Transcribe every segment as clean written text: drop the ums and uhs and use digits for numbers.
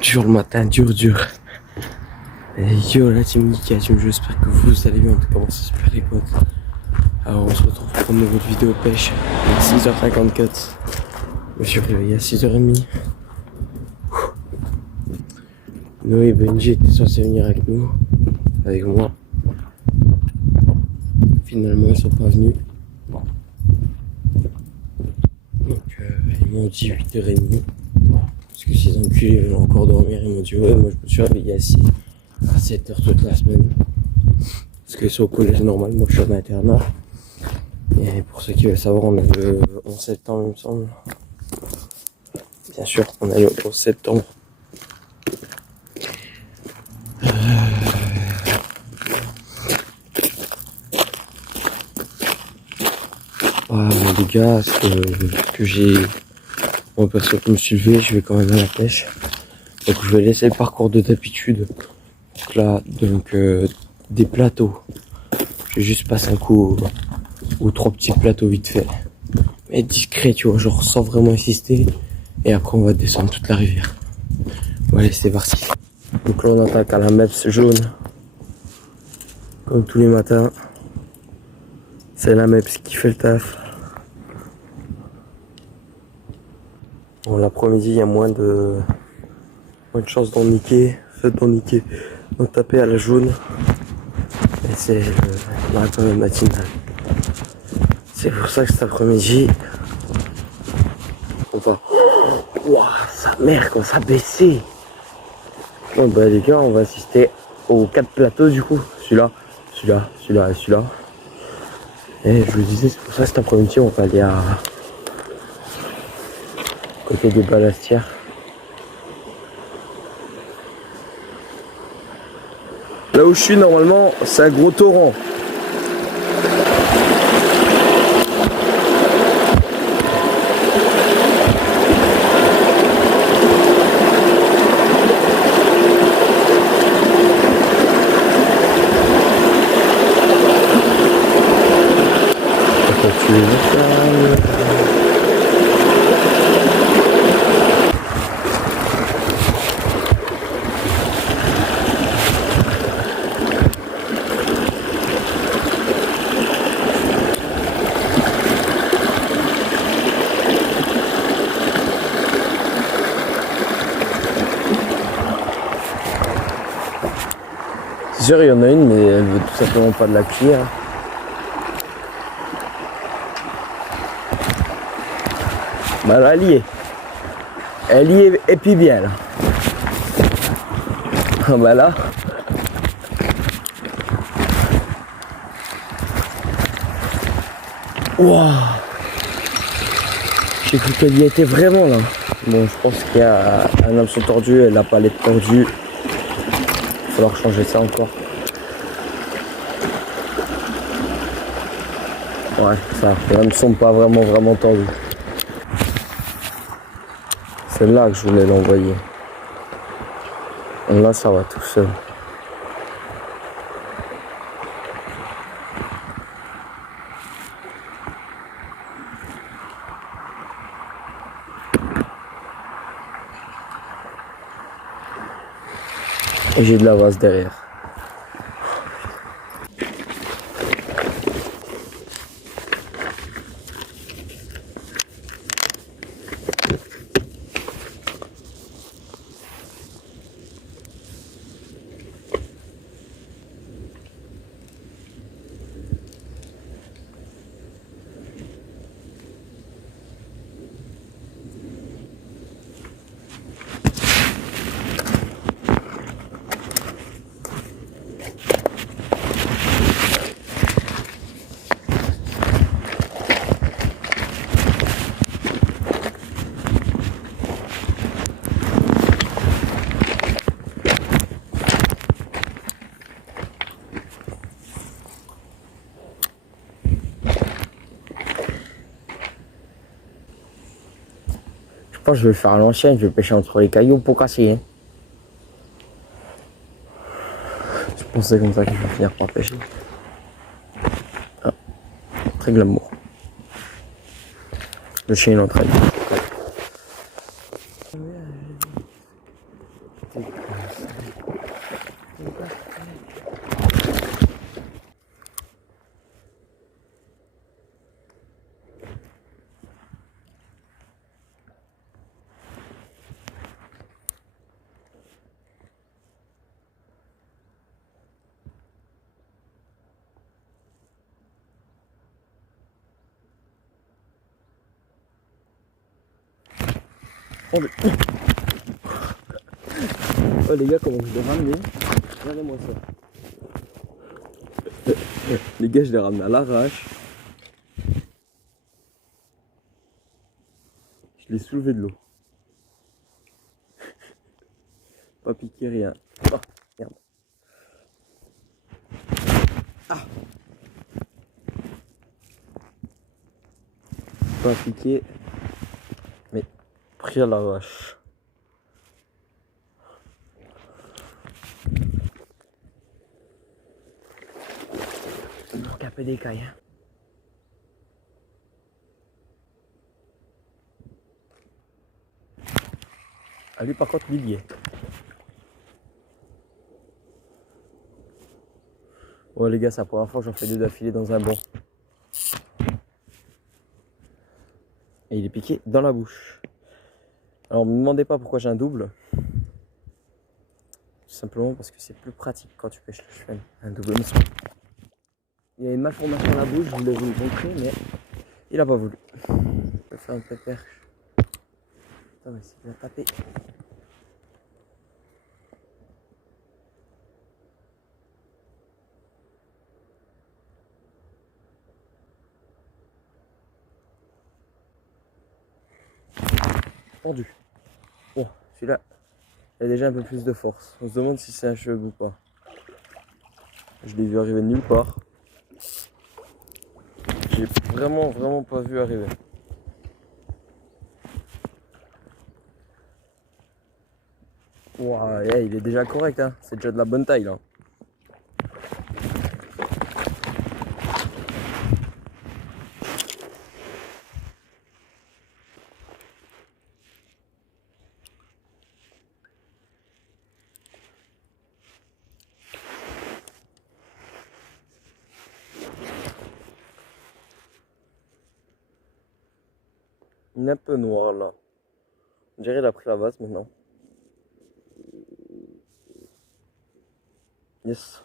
Dur le matin, dur. Et yo la team Nika, j'espère que vous allez bien, en tout cas moi c'est super les potes. Alors on se retrouve pour une nouvelle vidéo pêche, il est 6h54. Je me suis réveillé à 6h30. Noé et Benji étaient censés venir avec nous, avec moi. Finalement ils sont pas venus. Donc ils m'ont dit 8h30. Parce que ces enculés veulent encore dormir, ils m'ont dit ouais, moi je me suis réveillé à 7h toute la semaine. Parce que c'est au collège normal, moi je suis en internat. Et pour ceux qui veulent savoir, on a le 11 septembre il me semble. Bien sûr, on a le 11 septembre. Ah les gars, ce que j'ai... Moi perso, que je me suis levé, je vais quand même à la pêche. Donc je vais laisser le parcours de d'habitude. Donc là, des plateaux. Je vais juste passer un coup aux 3 petits plateaux vite fait. Mais discret, tu vois, genre sans vraiment insister. Et après on va descendre toute la rivière. Bon allez, c'est parti. Donc là on attaque à la MEPS jaune. Comme tous les matins. C'est la MEPS qui fait le taf. Bon, l'après-midi, il y a moins de chances d'en niquer. Faites d'en niquer. Donc taper à la jaune. Et c'est le marathon matinal. C'est pour ça que cet après-midi, on va... Ouah, sa mère, quand ça a baissé. Bon bah les gars, on va assister aux 4 plateaux du coup. Celui-là et celui-là. Et je vous disais, c'est pour ça que cet après-midi, on va aller à côté des Balastières. Là où je suis normalement, c'est un gros torrent. C'est sûr, il y en a une, mais elle veut tout simplement pas de la cuire. Bah là, elle y est. Elle y est, et puis bien là. Ah bah là. Waouh. J'ai cru qu'elle y était vraiment là. Bon, je pense qu'il y a un hameçon tordu et la palette tordue. Il va falloir changer ça encore. Ouais, ça, les hameçons pas vraiment tordus. C'est là que je voulais l'envoyer. Et là, ça va tout seul. Et j'ai de la vase derrière. pense que je vais le faire à l'ancienne, je vais pêcher entre les cailloux pour casser. Hein. Je pense que c'est comme ça que je vais finir par pêcher. Ah, très glamour. Le chien il entraîne. Oh les gars, comment je l'ai ramené? Regardez-moi ça. Les gars, je l'ai ramené à l'arrache. Je l'ai soulevé de l'eau. Pas piqué, rien. Oh, merde. Ah! Pas piqué, mais pris à l'arrache. Il manque un peu d'écailles. Hein. Ah, lui par contre, lui, il y est. Ouais les gars, c'est la première fois que j'en fais 2 d'affilée dans un banc. Et il est piqué dans la bouche. Alors, ne me demandez pas pourquoi j'ai un double. Tout simplement parce que c'est plus pratique quand tu pêches le cheval. Un double mission. Il y a une malformation à la bouche, je voulais vous le montrer, mais il a pas voulu. Je vais faire un peu de perche. Attends, mais c'est bien tapé. Tendu. Oh, celui-là, il a déjà un peu plus de force. On se demande si c'est un cheveu ou pas. Je l'ai vu arriver de nulle part. J'ai vraiment pas vu arriver. Wow, yeah, il est déjà correct, hein. C'est déjà de la bonne taille là. Il est un peu noir là. On dirait qu'il a pris la vase maintenant. Yes.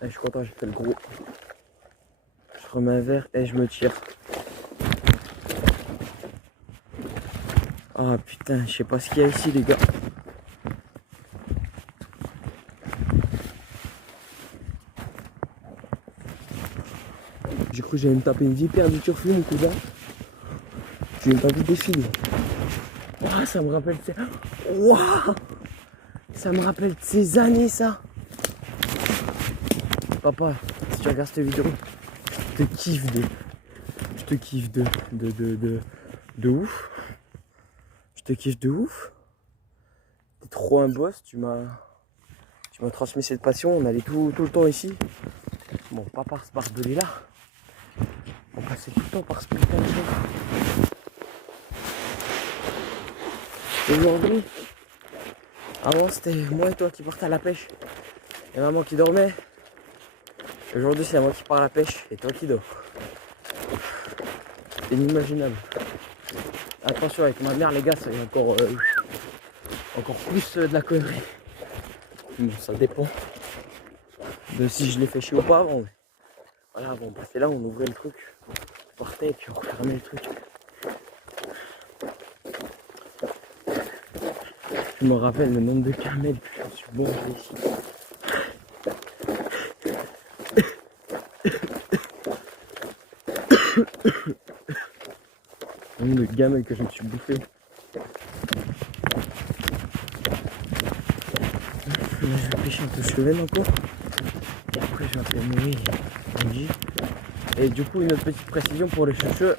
Allez, je suis content, j'ai fait le gros. Je remets un verre et je me tire. Ah putain, je sais pas ce qu'il y a ici les gars. J'ai cru que j'allais me taper une vipère du turfu mon cousin. J'ai même pas vu des filles. Ouah, ça me rappelle Ouah, ça me rappelle de ces années ça. Papa, si tu regardes cette vidéo, je te kiffe de ouf. Je te kiffe de ouf. T'es trop un boss, tu m'as transmis cette passion, on allait tout le temps ici. Bon, pas par ce barbelé là. On passait tout le temps par ce putain de chose. Aujourd'hui, avant c'était moi et toi qui partais à la pêche. Et maman qui dormait. Aujourd'hui c'est moi qui pars à la pêche et toi qui dors. C'est inimaginable. Attention avec ma mère les gars, ça y est encore plus de la connerie. Bon, ça dépend de si je l'ai fait chier ou pas avant. Voilà, bon, on passait là, on ouvrait le truc, on partait et puis on refermait le truc. Je me rappelle le nombre de camels que je me suis bourré ici. Le nombre de gamelles que je me suis bouffé. Je vais pêcher un peu Slovène encore. Et après je vais appeler Noé et Angie. Et du coup, une autre petite précision pour les cheveux.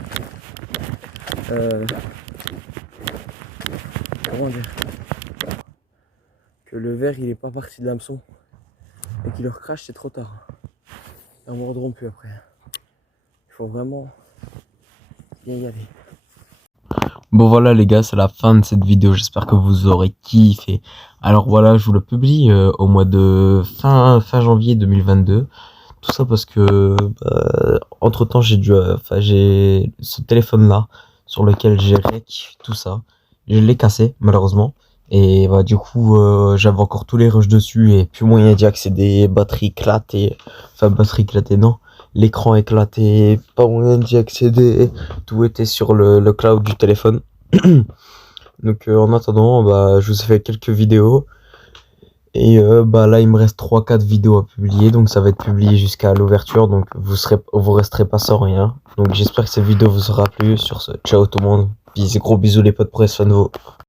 Comment dire? Que le verre il est pas parti de l'hameçon et qu'il leur crache, c'est trop tard. Ils ne mordront plus après. Il faut vraiment bien y aller. Bon voilà les gars, c'est la fin de cette vidéo, j'espère que vous aurez kiffé. Alors voilà, je vous le publie au mois de fin janvier 2022. Tout ça parce que entre temps j'ai ce téléphone là sur lequel j'ai rec tout ça. Je l'ai cassé malheureusement. Et bah du coup j'avais encore tous les rushs dessus et plus moyen d'y accéder, batterie éclatée, non, l'écran éclaté, pas moyen d'y accéder, tout était sur le cloud du téléphone. Donc en attendant, bah je vous ai fait quelques vidéos. Et bah là il me reste 3-4 vidéos à publier, donc ça va être publié jusqu'à l'ouverture, donc vous resterez pas sans rien. Donc j'espère que cette vidéo vous aura plu. Sur ce, ciao tout le monde, gros bisous les potes, prenez soin de vous.